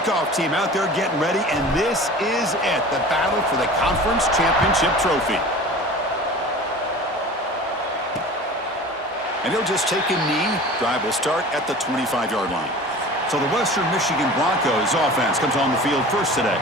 kickoff team out there getting ready, and this is it, the battle for the conference championship trophy. And he'll just take a knee. Drive will start at the 25-yard line. So the Western Michigan Broncos offense comes on the field first today.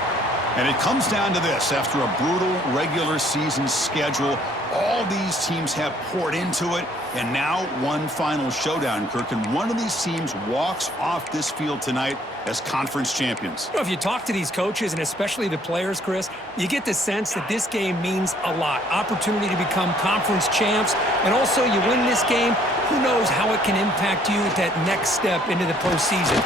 And it comes down to this. After a brutal regular season schedule, all these teams have poured into it, and now one final showdown, Kirk. And one of these teams walks off this field tonight as conference champions. You know, if you talk to these coaches, and especially the players, Chris, you get the sense that this game means a lot. Opportunity to become conference champs, and also you win this game, who knows how it can impact you at that next step into the postseason.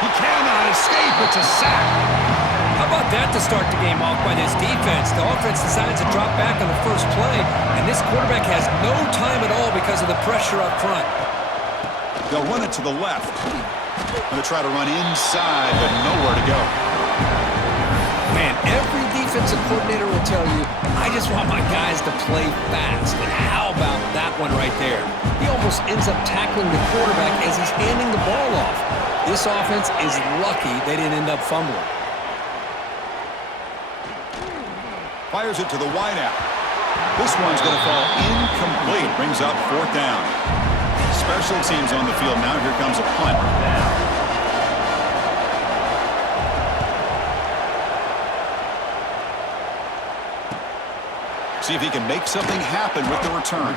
He cannot escape. It's a sack. How about that to start the game off by this defense? The offense decides to drop back on the first play, and this quarterback has no time at all because of the pressure up front. They'll run it to the left. They'll try to run inside, but nowhere to go. Man, every defensive coordinator will tell you, I just want my guys to play fast. And how about that one right there? He almost ends up tackling the quarterback as he's handing the ball off. This offense is lucky they didn't end up fumbling. Fires it to the wideout. This one's going to fall incomplete. Brings up fourth down. Special teams on the field now. Here comes a punt. See if he can make something happen with the return.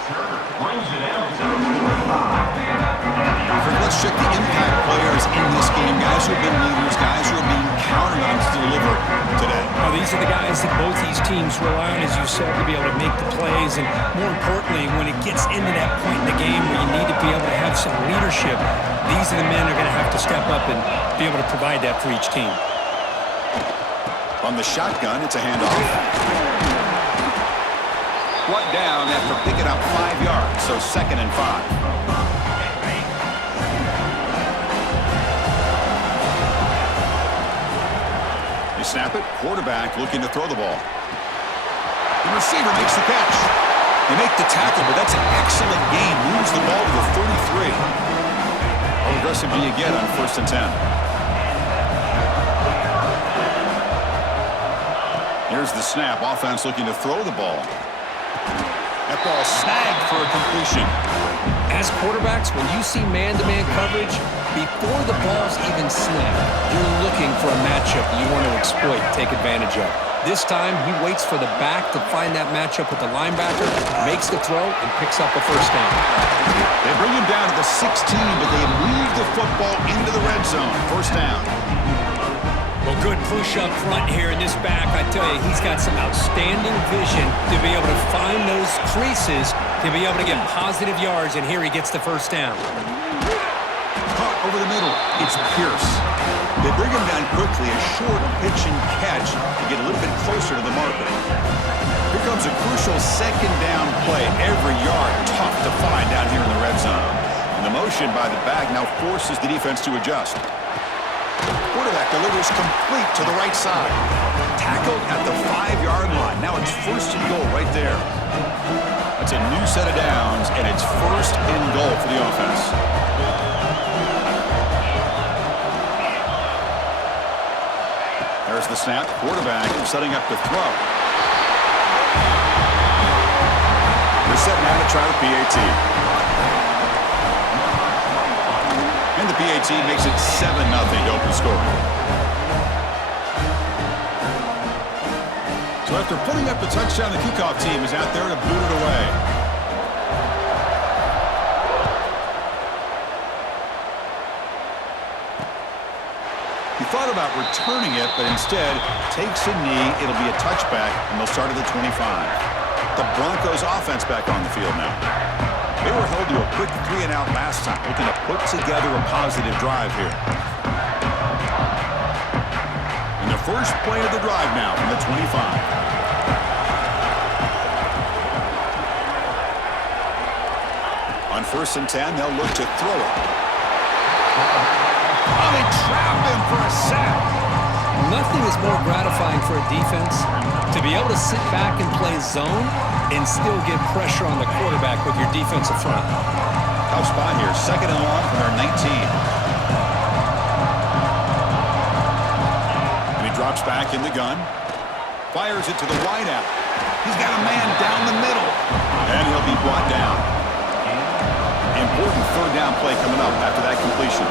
Let's check the impact players in this game. Guys who have been leaders, guys who are being counted on to deliver today. Well, these are the guys that both these teams rely on, as you said, to be able to make the plays. And more importantly, when it gets into that point in the game where you need to be able to have some leadership, these are the men that are going to have to step up and be able to provide that for each team. On the shotgun, it's a handoff. Brought down after picking up 5 yards, so 2nd and 5. They snap it, quarterback looking to throw the ball. The receiver makes the catch. They make the tackle, but that's an excellent game. Moves the ball to the 33. How aggressive do you get on 1st and 10? Here's the snap. Offense looking to throw the ball. That ball snagged for a completion. As quarterbacks, when you see man-to-man coverage, before the ball's even snapped, you're looking for a matchup you want to exploit, take advantage of. This time, he waits for the back to find that matchup with the linebacker, makes the throw, and picks up a first down. They bring him down to the 16, but they move the football into the red zone. First down. Well, good push up front here in this back. I tell you, he's got some outstanding vision to be able to find those creases, to be able to get positive yards, and here he gets the first down. Caught over the middle. It's Pierce. They bring him down quickly, a short pitch and catch to get a little bit closer to the marker. Here comes a crucial 2nd down play. Every yard tough to find down here in the red zone. And the motion by the back now forces the defense to adjust. Quarterback delivers complete to the right side. Tackled at the 5-yard line. Now it's 1st and goal right there. That's a new set of downs, and it's 1st and goal for the offense. There's the snap. Quarterback setting up to throw. They're setting out to try the PAT. And the PAT makes it 7-0 to open scoring. So after putting up the touchdown, the kickoff team is out there to boot it away. He thought about returning it, but instead takes a knee. It'll be a touchback, and they'll start at the 25. The Broncos offense back on the field now. They were held to a quick 3-and-out last time, looking to put together a positive drive here. And the first play of the drive now from the 25. On 1st and 10, they'll look to throw it. Oh, they trap him for a sack. Nothing is more gratifying for a defense to be able to sit back and play zone and still get pressure on the quarterback with your defensive front. Tough spot here. 2nd and long from their 19. Drops back in the gun. Fires it to the wideout. He's got a man down the middle. And he'll be brought down. Important third down play coming up after that completion.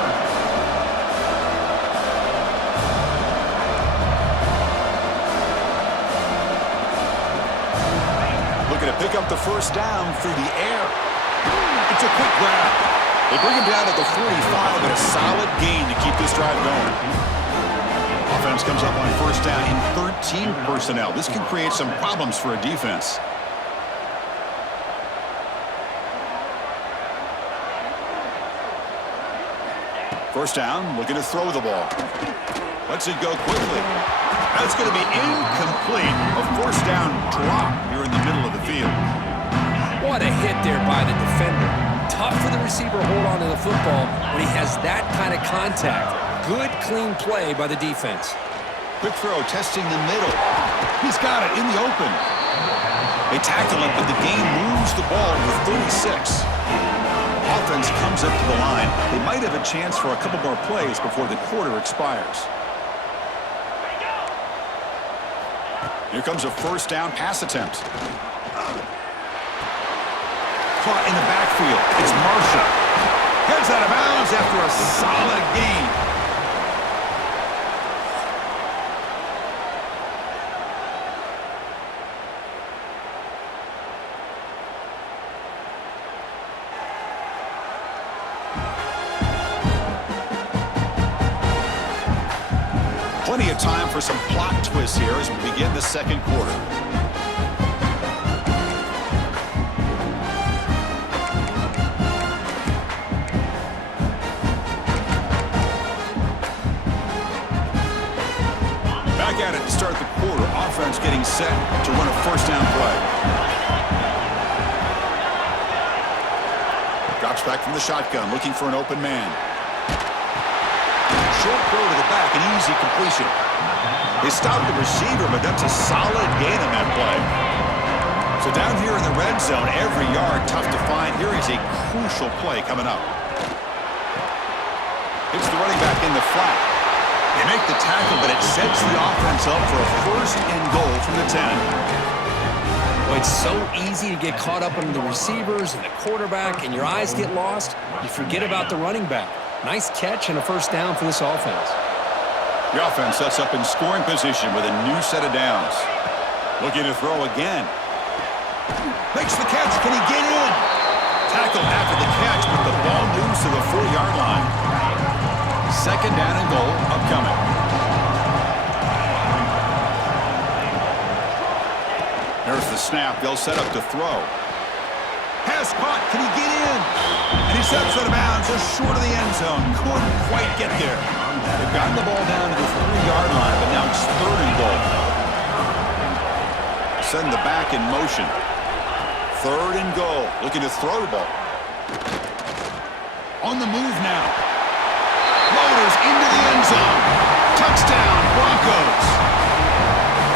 Looking to pick up the first down through the air. It's a quick grab. They bring him down at the 45, but a solid gain to keep this drive going. Offense comes up on first down in 13 personnel. This can create some problems for a defense. First down, looking to throw the ball. Lets it go quickly. That's going to be incomplete. A first down drop here in the middle of the field. What a hit there by the defender. Tough for the receiver to hold on to the football when he has that kind of contact. Good, clean play by the defense. Quick throw, testing the middle. He's got it in the open. They tackle it, but the game moves the ball to the 36. Offense comes up to the line. They might have a chance for a couple more plays before the quarter expires. Here comes a first down pass attempt. Caught in the backfield. It's Marshall. Heads out of bounds after a solid gain. Plenty of time for some plot twists here as we begin the second quarter. Back at it to start the quarter. Offense getting set to run a first down play. Drops back from the shotgun, looking for an open man. Short throw to the back, an easy completion. They stopped the receiver, but that's a solid gain on that play. So down here in the red zone, every yard tough to find. Here is a crucial play coming up. It's the running back in the flat. They make the tackle, but it sets the offense up for a first and goal from the 10. Well, it's so easy to get caught up in the receivers and the quarterback, and your eyes get lost. You forget about the running back. Nice catch and a first down for this offense. The offense sets up in scoring position with a new set of downs. Looking to throw again. Makes the catch. Can he get in? Tackle after the catch, but the ball moves to the 4-yard line. Second down and goal upcoming. There's the snap. They'll set up to throw. Pass caught. Can he get in? And he steps out of bounds just short of the end zone. Couldn't quite get there. They've gotten the ball down to the 3-yard line, but now it's third and goal. Send the back in motion. Third and goal. Looking to throw the ball. On the move now. Loaders into the end zone. Touchdown, Broncos.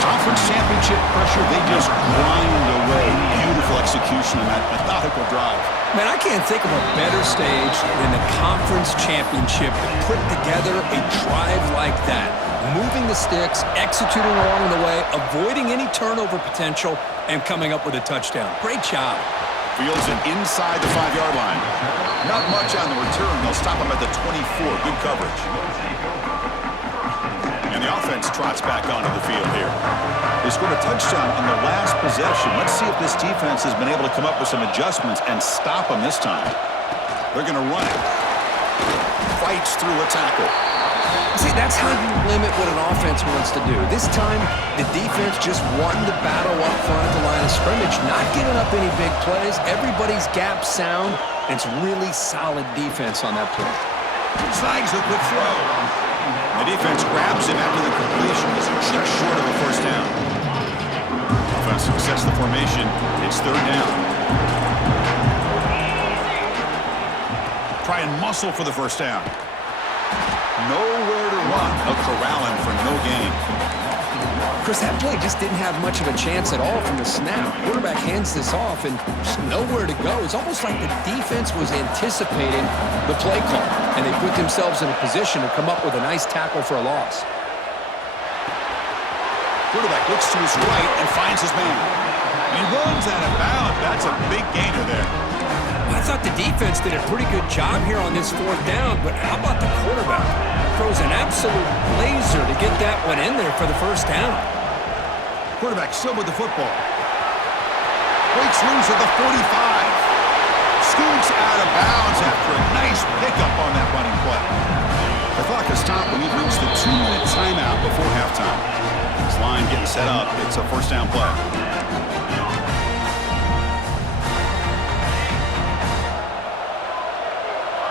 Conference championship pressure, they just grind away. Beautiful execution on that methodical drive. Man, I can't think of a better stage than the conference championship to put together a drive like that. Moving the sticks, executing along the way, avoiding any turnover potential, and coming up with a touchdown. Great job. Fields it inside the 5-yard line. Not much on the return. They'll stop him at the 24. Good coverage. And the offense trots back onto the field here. They scored a touchdown on the last possession. Let's see if this defense has been able to come up with some adjustments and stop them this time. They're going to run it. Fights through a tackle. See, that's how you limit what an offense wants to do. This time, the defense just won the battle up front at the line of scrimmage, not giving up any big plays. Everybody's gap sound, and it's really solid defense on that play. Slides a quick throw. The defense grabs him after the completion. It's just short of a first down. Offense sets the formation. It's third down. Try and muscle for the first down. Nowhere to run. They'll corral him for no gain. Chris, that play just didn't have much of a chance at all from the snap. Quarterback hands this off and just nowhere to go. It's almost like the defense was anticipating the play call, and they put themselves in a position to come up with a nice tackle for a loss. Quarterback looks to his right and finds his man. He runs out of bounds. That's a big gainer there. I thought the defense did a pretty good job here on this fourth down, but how about the quarterback? Throws an absolute laser to get that one in there for the first down. Quarterback still with the football. Breaks loose at the 45. Scoots out of bounds after a nice pickup on that running play. The clock has stopped when we've reached the 2-minute timeout before halftime. This line getting set up. It's a first down play.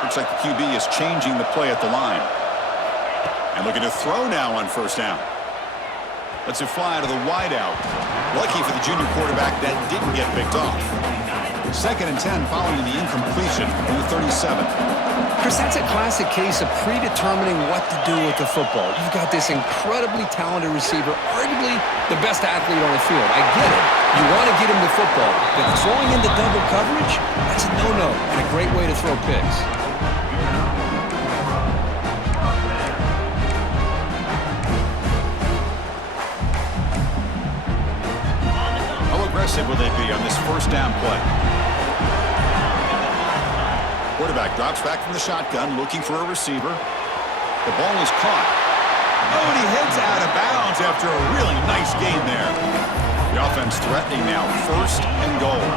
Looks like the QB is changing the play at the line. And looking to throw now on first down. Lets it fly to the wideout. Lucky for the junior quarterback that didn't get picked off. 2nd and 10 following the incompletion from the 37. Chris, that's a classic case of predetermining what to do with the football. You've got this incredibly talented receiver, arguably the best athlete on the field. I get it. You want to get him the football, but throwing into double coverage, that's a no-no and a great way to throw picks. How aggressive will they be on this first down play? Quarterback drops back from the shotgun, looking for a receiver. The ball is caught. Oh, and he heads out of bounds after a really nice gain there. The offense threatening now, 1st and goal.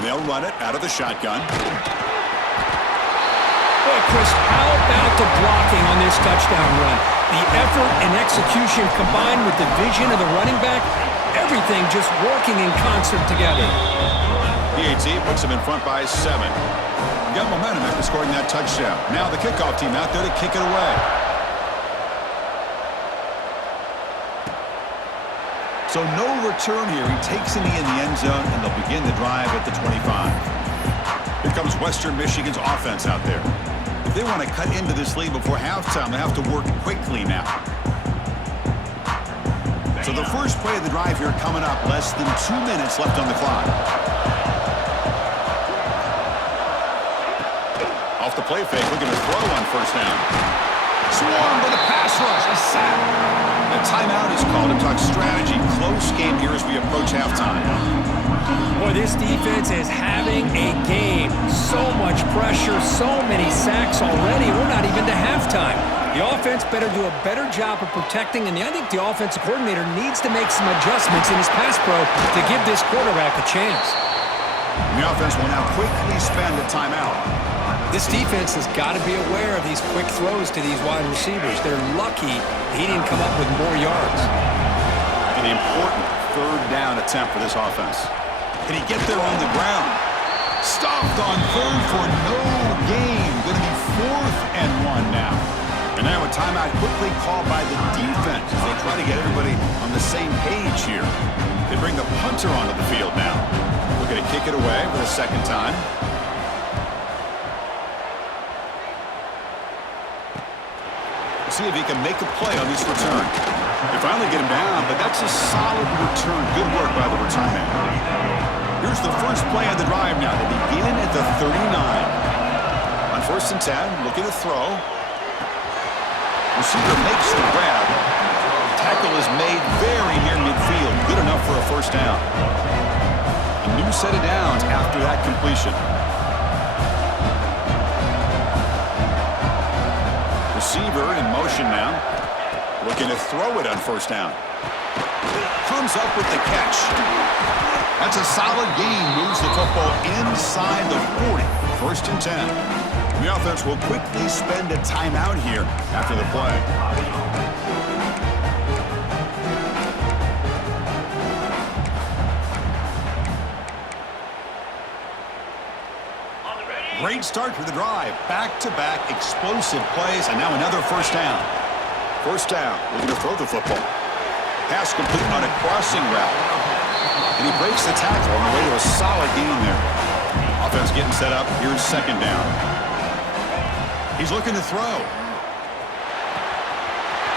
And they'll run it out of the shotgun. Boy, Chris, how about the blocking on this touchdown run? The effort and execution combined with the vision of the running back, everything just working in concert together. PAT puts them in front by 7. Got momentum after scoring that touchdown. Now the kickoff team out there to kick it away. So no return here. He takes it in the end zone, and they'll begin the drive at the 25. Here comes Western Michigan's offense out there. If they want to cut into this lead before halftime, they have to work quickly now. So the first play of the drive here coming up, less than 2 minutes left on the clock. Off the play fake, looking to throw on first down. Swarmed with a pass rush, a sack. A timeout is called to talk strategy. Close game here as we approach halftime. Boy, this defense is having a game. So much pressure, so many sacks already. We're not even to halftime. The offense better do a better job of protecting, and I think the offensive coordinator needs to make some adjustments in his pass pro to give this quarterback a chance. And the offense will now quickly spend a timeout. This defense has got to be aware of these quick throws to these wide receivers. They're lucky he didn't come up with more yards. An important 3rd down attempt for this offense. Can he get there on the ground? Stopped on 3rd for no gain. Going to be 4th and 1 now. And now a timeout quickly called by the defense as they try to get everybody on the same page here. They bring the punter onto the field now. Looking to kick it away for the 2nd time. See if he can make a play on this return. They finally get him down, but that's a solid return. Good work by the return man. Here's the first play of the drive now. They begin at the 39. On 1st and 10, looking to throw. Receiver makes the grab. Tackle is made very near midfield. Good enough for a first down. A new set of downs after that completion. Receiver in motion now. Looking to throw it on first down. Comes up with the catch. That's a solid gain. Moves the football inside the 40. 1st and 10. The offense will quickly spend a timeout here after the play. Great start to the drive. Back-to-back explosive plays, and now another first down. First down, looking to throw the football. Pass complete on a crossing route. And he breaks the tackle on the way to a solid gain there. Offense getting set up. Here's 2nd down. He's looking to throw.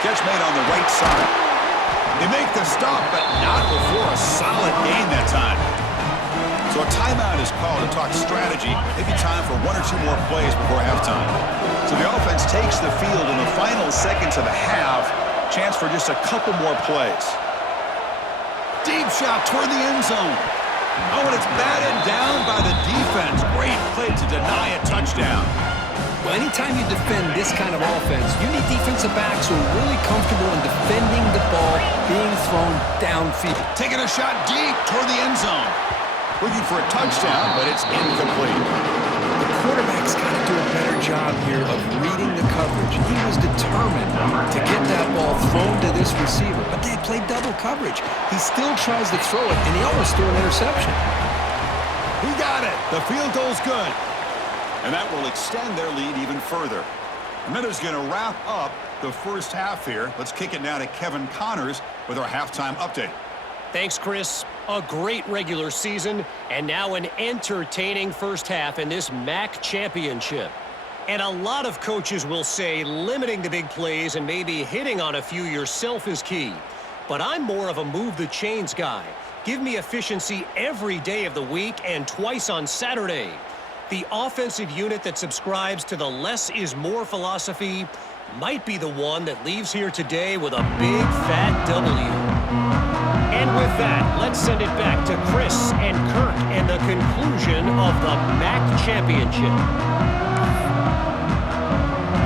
Catch made on the right side. They make the stop, but not before a solid gain that time. So a timeout is called to talk strategy. Maybe time for one or two more plays before halftime. So the offense takes the field in the final seconds of the half. Chance for just a couple more plays. Deep shot toward the end zone. Oh, and it's batted down by the defense. Great play to deny a touchdown. Well, anytime you defend this kind of offense, you need defensive backs who are really comfortable in defending the ball being thrown downfield. Taking a shot deep toward the end zone. Looking for a touchdown, but it's incomplete. The quarterback's got to do a better job here of reading the coverage. He was determined to get that ball thrown to this receiver, but they played double coverage. He still tries to throw it, and he almost threw an interception. He got it. The field goal's good. And that will extend their lead even further. And that is going to wrap up the first half here. Let's kick it now to Kevin Connors with our halftime update. Thanks, Chris. A great regular season, and now an entertaining first half in this MAC championship. And a lot of coaches will say limiting the big plays and maybe hitting on a few yourself is key. But I'm more of a move the chains guy. Give me efficiency every day of the week and twice on Saturday. The offensive unit that subscribes to the less is more philosophy might be the one that leaves here today with a big fat W. And with that, let's send it back to Chris and Kirk and the conclusion of the MAC championship.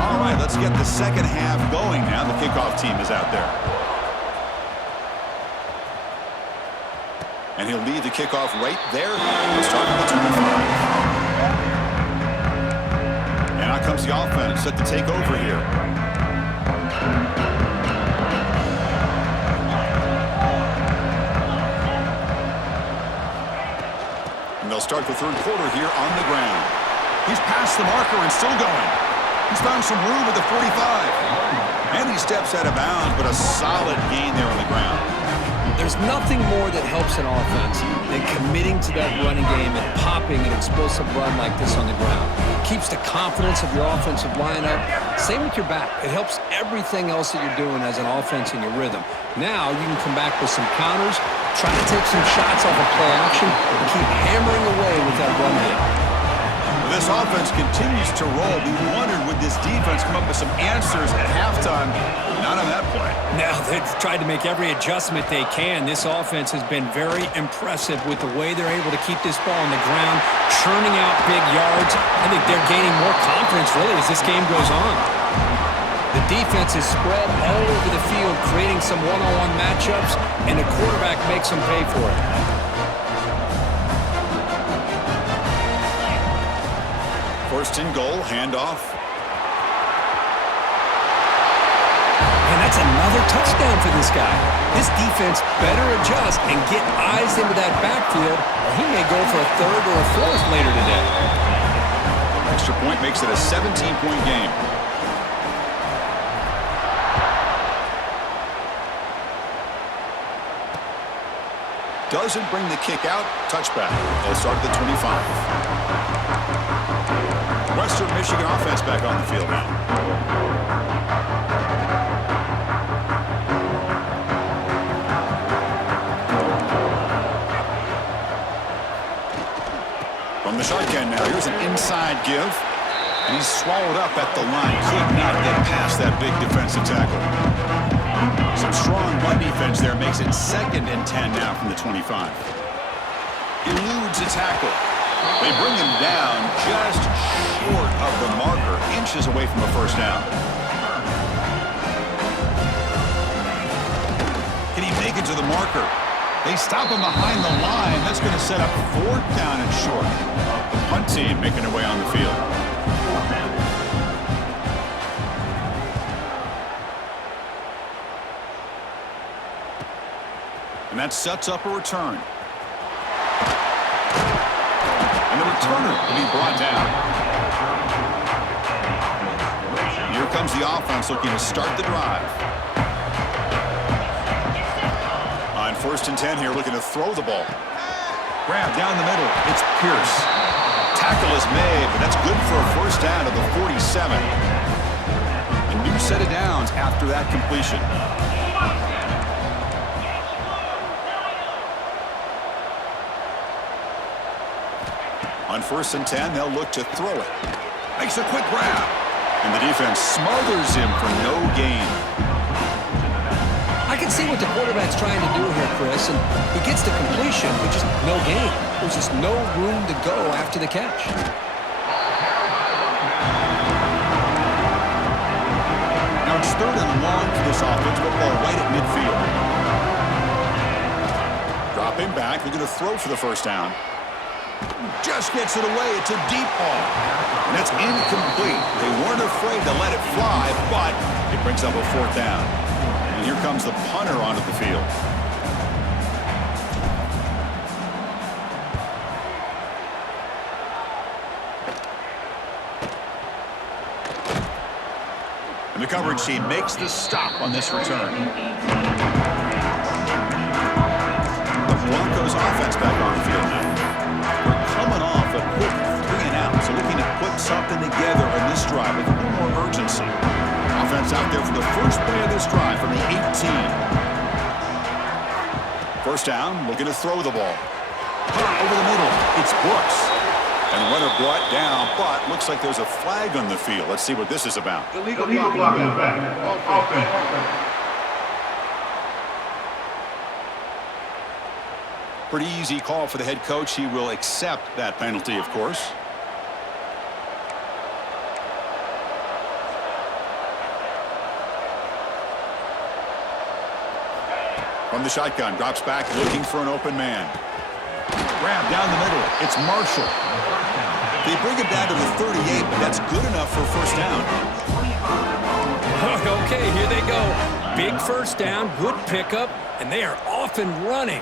All right, let's get the second half going now. The kickoff team is out there. And he'll lead the kickoff right there. Let's start with the 25. And out comes the offense set to take over here. And they'll start the third quarter here on the ground. He's past the marker and still going. He's found some room at the 45. And he steps out of bounds, but a solid gain there on the ground. There's nothing more that helps an offense than committing to that running game and popping an explosive run like this on the ground. Keeps the confidence of your offensive lineup. Same with your back. It helps everything else that you're doing as an offense in your rhythm. Now you can come back with some counters, try to take some shots off of play action, and keep hammering away with that run game. This offense continues to roll. We wondered, would this defense come up with some answers at halftime? Not on that play. Now they've tried to make every adjustment they can. This offense has been very impressive with the way they're able to keep this ball on the ground, churning out big yards. I think they're gaining more confidence, really, as this game goes on. The defense is spread all over the field, creating some one-on-one matchups, and the quarterback makes them pay for it. First and goal, handoff. And that's another touchdown for this guy. This defense better adjust and get eyes into that backfield, or he may go for a third or a fourth later today. Extra point makes it a 17-point game. Doesn't bring the kick out. Touchback. They'll start at the 25. Western Michigan offense back on the field now. From the shotgun now, here's an inside give. And he's swallowed up at the line. Could not get past that big defensive tackle. Some strong run defense there makes it 2nd and 10 now from the 25. Eludes a tackle. They bring him down just short of the marker, inches away from a first down. Can he make it to the marker? They stop him behind the line. That's going to set up 4th down and short. The punt team making their way on the field. And that sets up a return. And the returner will be brought down. Here comes the offense looking to start the drive. On 1st and 10 here, looking to throw the ball. Grab down the middle. It's Pierce. Tackle is made, but that's good for a first down to the 47. A new set of downs after that completion. On 1st and 10, they'll look to throw it. Makes a quick grab. And the defense smothers him for no gain. I can see what the quarterback's trying to do here, Chris, and he gets the completion, but just no gain. There's just no room to go after the catch. Now it's 3rd and long for this offense. Football right at midfield. Dropping back. They're going to throw for the 1st down. Just gets it away. It's a deep ball. And it's incomplete. They weren't afraid to let it fly, but it brings up a 4th down. And here comes the punter onto the field. And the coverage team makes the stop on this return. The Broncos offense back on the field now. They're coming off a quick 3-and-out, so looking to put something together in this drive with a little more urgency. Offense out there for the first play of this drive from the 18. 1st down, looking to throw the ball. Over the middle, it's Brooks. And runner brought down, but looks like there's a flag on the field. Let's see what this is about. Illegal blocking back. Offense. Pretty easy call for the head coach. He will accept that penalty, of course. From the shotgun, drops back, looking for an open man. Grab down the middle. It's Marshall. They bring it down to the 38, but that's good enough for a 1st down. Okay, here they go. Big 1st down, good pickup, and they are off and running.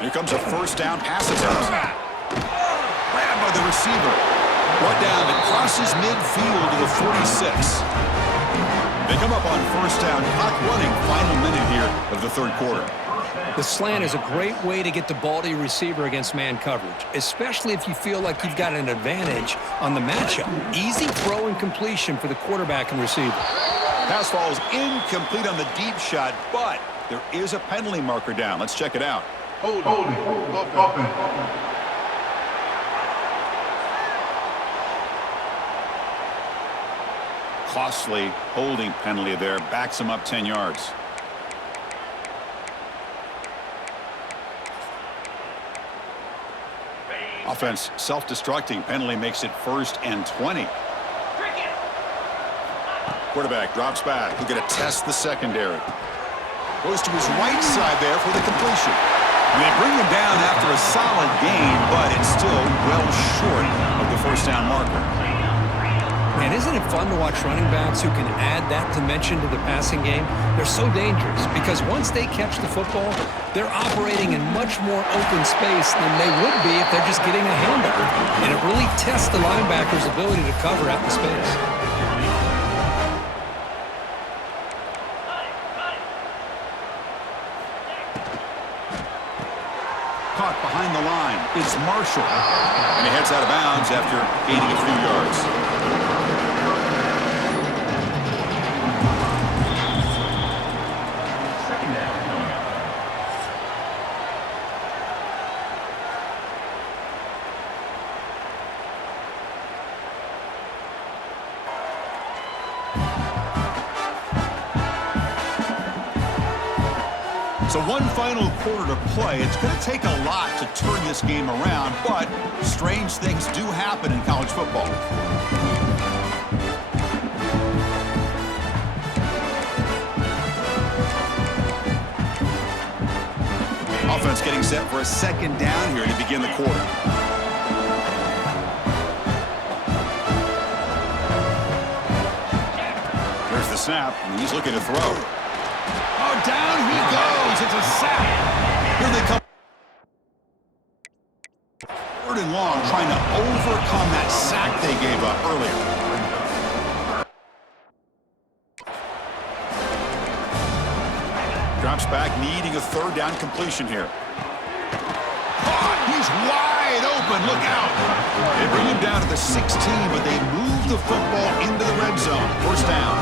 Here comes a 1st down pass attempt. Grabbed by the receiver. Brought down, it crosses midfield to the 46. They come up on 1st down, clock running, final minute here of the 3rd quarter. The slant is a great way to get the ball to your receiver against man coverage, especially if you feel like you've got an advantage on the matchup. Easy throw and completion for the quarterback and receiver. Pass falls incomplete on the deep shot, but there is a penalty marker down. Let's check it out. Holding. Offense. Costly holding penalty there. Backs him up 10 yards. Offense self-destructing. Penalty makes it 1st and 20. Quarterback drops back. He'll get a test the secondary. Goes to his right side there for the completion. And they bring him down after a solid gain, but it's still well short of the 1st down marker. Man, isn't it fun to watch running backs who can add that dimension to the passing game? They're so dangerous because once they catch the football, they're operating in much more open space than they would be if they're just getting a hand up. And it really tests the linebacker's ability to cover out in space. Caught behind the line. It's Marshall. And he heads out of bounds after gaining a few yards. So one final quarter to play. It's going to take a lot to turn this game around, but strange things do happen in college football. Offense getting set for a 2nd down here to begin the quarter. There's the snap, and he's looking to throw. Oh, down he goes. It's a sack. Here they come. 3rd and long, trying to overcome that sack they gave up earlier. Drops back, needing a 3rd down completion here. Caught. He's wide open. Look out. They bring him down to the 16, but they move the football into the red zone. 1st down.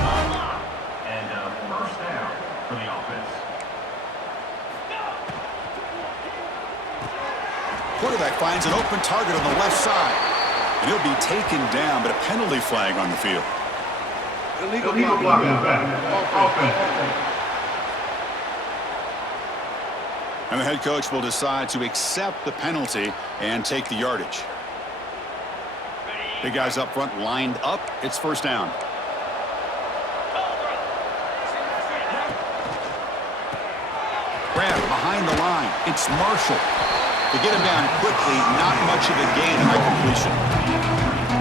Quarterback finds an open target on the left side. And he'll be taken down, but a penalty flag on the field. Illegal blocking in the back. Offense. And the head coach will decide to accept the penalty and take the yardage. Big guys up front lined up. It's first down. Grab behind the line. It's Marshall. To get him down quickly, not much of a gain on that completion.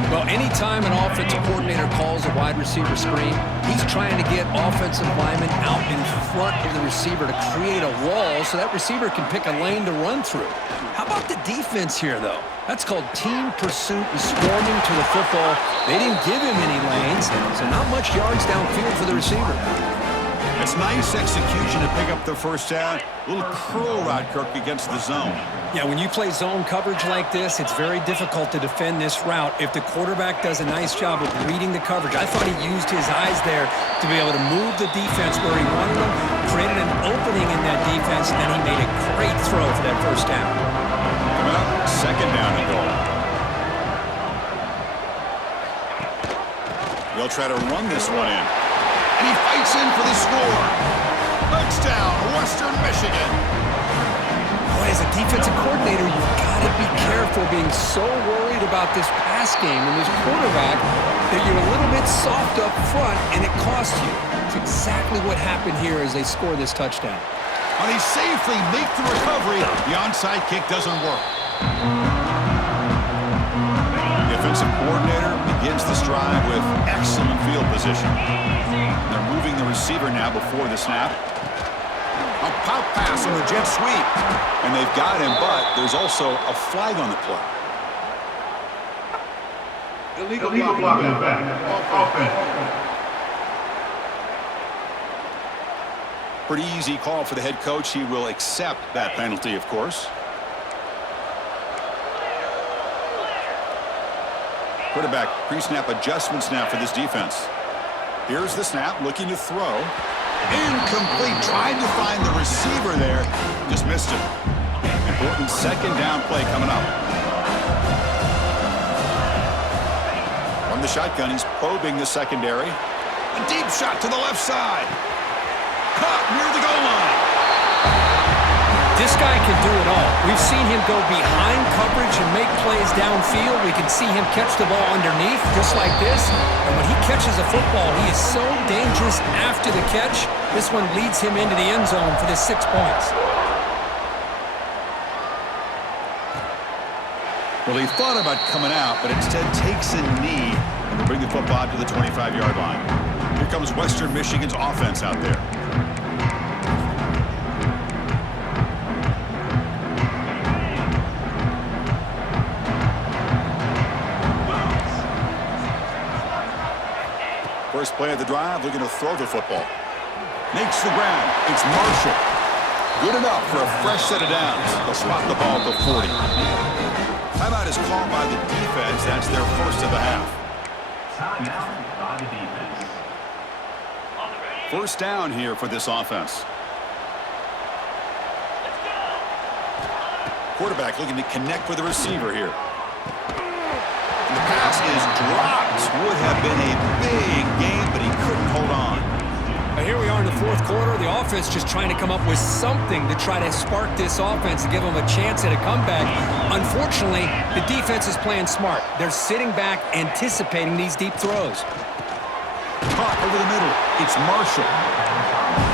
Well, anytime an offensive coordinator calls a wide receiver screen, he's trying to get offensive linemen out in front of the receiver to create a wall so that receiver can pick a lane to run through. How about the defense here, though? That's called team pursuit and swarming to the football. They didn't give him any lanes, so not much yards downfield for the receiver. It's nice execution to pick up the first down. A little curl route, Kirk, against the zone. Yeah, when you play zone coverage like this, it's very difficult to defend this route if the quarterback does a nice job of reading the coverage. I thought he used his eyes there to be able to move the defense where he wanted them, created an opening in that defense, and then he made a great throw for that first down. Coming up, second down and goal. They'll try to run this one in. And he fights in for the score. Touchdown, Western Michigan. Boy, as a defensive coordinator, you've got to be careful being so worried about this pass game and this quarterback that you're a little bit soft up front and it costs you. It's exactly what happened here as they score this touchdown. And they safely make the recovery. The onside kick doesn't work. The offensive coordinator begins this drive with excellent field position. They're moving the receiver now before the snap. A pop pass on the jet sweep. And they've got him, but there's also a flag on the play. Illegal blocking in the back. Offense. Pretty easy call for the head coach. He will accept that penalty, of course. Quarterback pre-snap adjustments now for this defense. Here's the snap, looking to throw. Incomplete, trying to find the receiver there. Just missed it. Important second down play coming up. From the shotgun, he's probing the secondary. A deep shot to the left side. Caught near the goal line. This guy can do it all. We've seen him go behind coverage and make plays downfield. We can see him catch the ball underneath, just like this. And when he catches a football, he is so dangerous after the catch. This one leads him into the end zone for the 6 points. Well, he thought about coming out, but instead takes a knee and will bring the football out to the 25-yard line. Here comes Western Michigan's offense out there. First play of the drive, looking to throw the football. Makes the ground. It's Marshall. Good enough for a fresh set of downs. They'll spot the ball at the 40. Timeout is called by the defense. That's their first of the half. Timeout by the defense. First down here for this offense. Quarterback looking to connect with the receiver here. And the pass is dropped. Would have been a big game, but he couldn't hold on. Here we are in the fourth quarter. The offense just trying to come up with something to try to spark this offense and give them a chance at a comeback. Unfortunately, the defense is playing smart. They're sitting back, anticipating these deep throws. Caught over the middle. It's Marshall.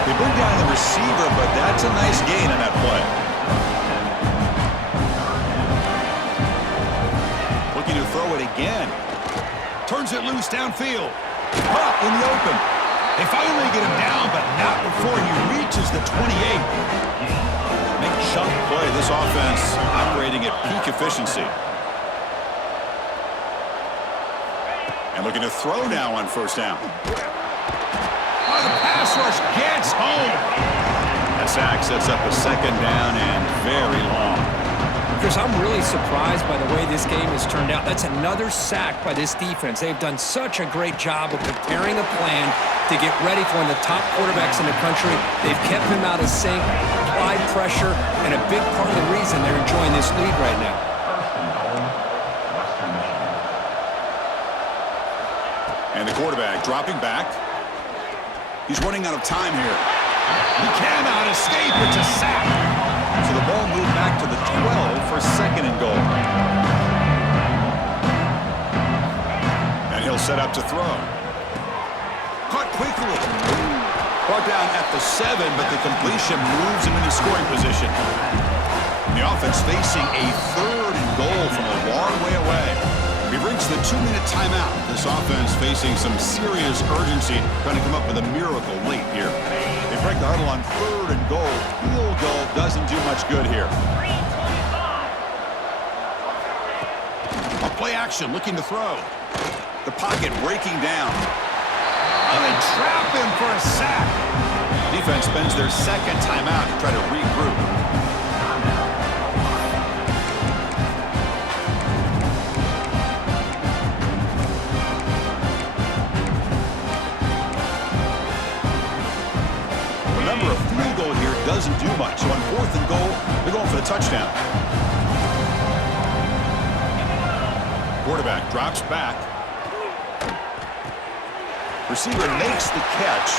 They bring down the receiver, but that's a nice gain on that play. Looking to throw it again. Turns it loose downfield. Caught in the open. They finally get him down, but not before he reaches the 28. Make chunk play. This offense operating at peak efficiency. And looking to throw now on first down. Oh, the pass rush gets home. That sack sets up a second down and very long. Chris, I'm really surprised by the way this game has turned out. That's another sack by this defense. They've done such a great job of preparing a plan to get ready for one of the top quarterbacks in the country. They've kept him out of sync, applied good pressure and a big part of the reason they're enjoying this lead right now. And the quarterback dropping back. He's running out of time here. He cannot escape. It's a sack. So the ball moved back to the 12 for second and goal. And he'll set up to throw. Caught quickly. Brought down at the 7, but the completion moves him into scoring position. The offense facing a third and goal from a long way away. We've reached the 2-minute timeout. This offense facing some serious urgency, trying to come up with a miracle late here. They break the huddle on third and goal. Field goal doesn't do much good here. A play action, looking to throw. The pocket breaking down. Oh, they trap him for a sack. Defense spends their second timeout to try to regroup. Remember, a field goal here doesn't do much. So on fourth and goal, they're going for the touchdown. Quarterback drops back. Receiver makes the catch.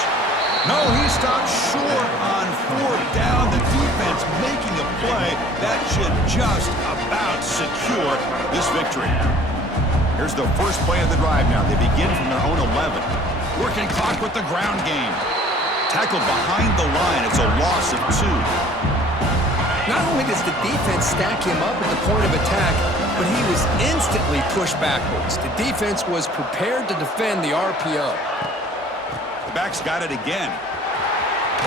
No, he stopped short on fourth down. The defense making a play that should just about secure this victory. Here's the first play of the drive now. They begin from their own 11. Working clock with the ground game. Tackled behind the line. It's a loss of 2. Not only does the defense stack him up at the point of attack, but he was instantly pushed backwards. The defense was prepared to defend the RPO. The back's got it again.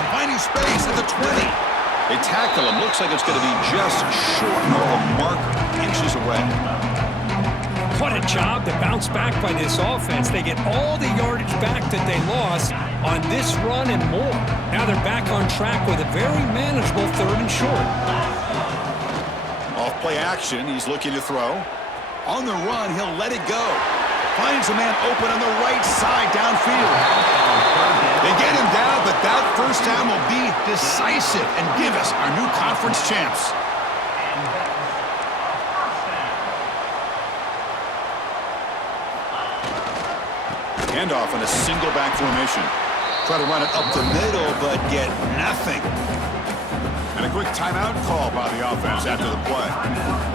Finding space at the 20. They tackle him. Looks like it's going to be just short of a marker, inches away. What a job to bounce back by this offense. They get all the yardage back that they lost on this run and more. Now they're back on track with a very manageable third and short. Off play action, he's looking to throw. On the run, he'll let it go. Finds a man open on the right side downfield. They get him down, but that first down will be decisive and give us our new conference champs. Handoff in a single back formation. Try to run it up the middle, but get nothing. And a quick timeout call by the offense after the play.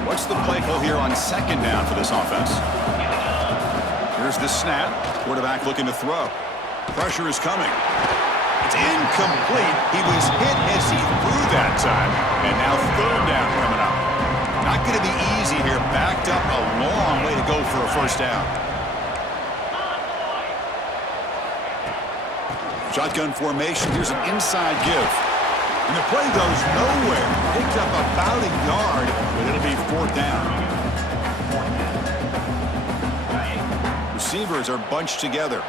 What's the play call here on second down for this offense? Here's the snap. Quarterback looking to throw. Pressure is coming. It's incomplete. He was hit as he threw that time. And now third down coming up. Not going to be easy here. Backed up a long way to go for a first down. Shotgun formation. Here's an inside give. And the play goes nowhere. Picked up about a yard, but it'll be fourth down. Receivers are bunched together.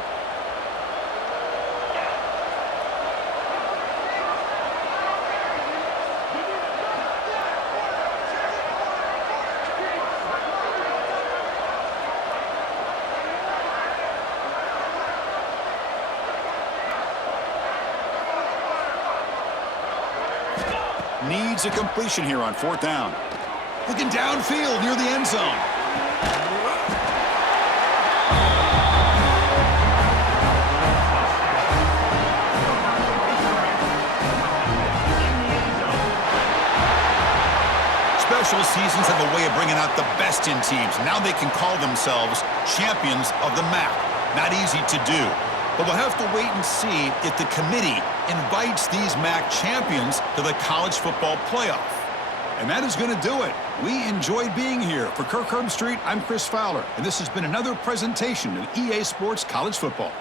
Needs a completion here on fourth down. Looking downfield near the end zone. Special seasons have a way of bringing out the best in teams. Now they can call themselves champions of the MAC. Not easy to do. But we'll have to wait and see if the committee invites these MAC champions to the college football playoff. And that is going to do it. We enjoyed being here. For Kirk Herbstreit, I'm Chris Fowler, and this has been another presentation of EA Sports College Football.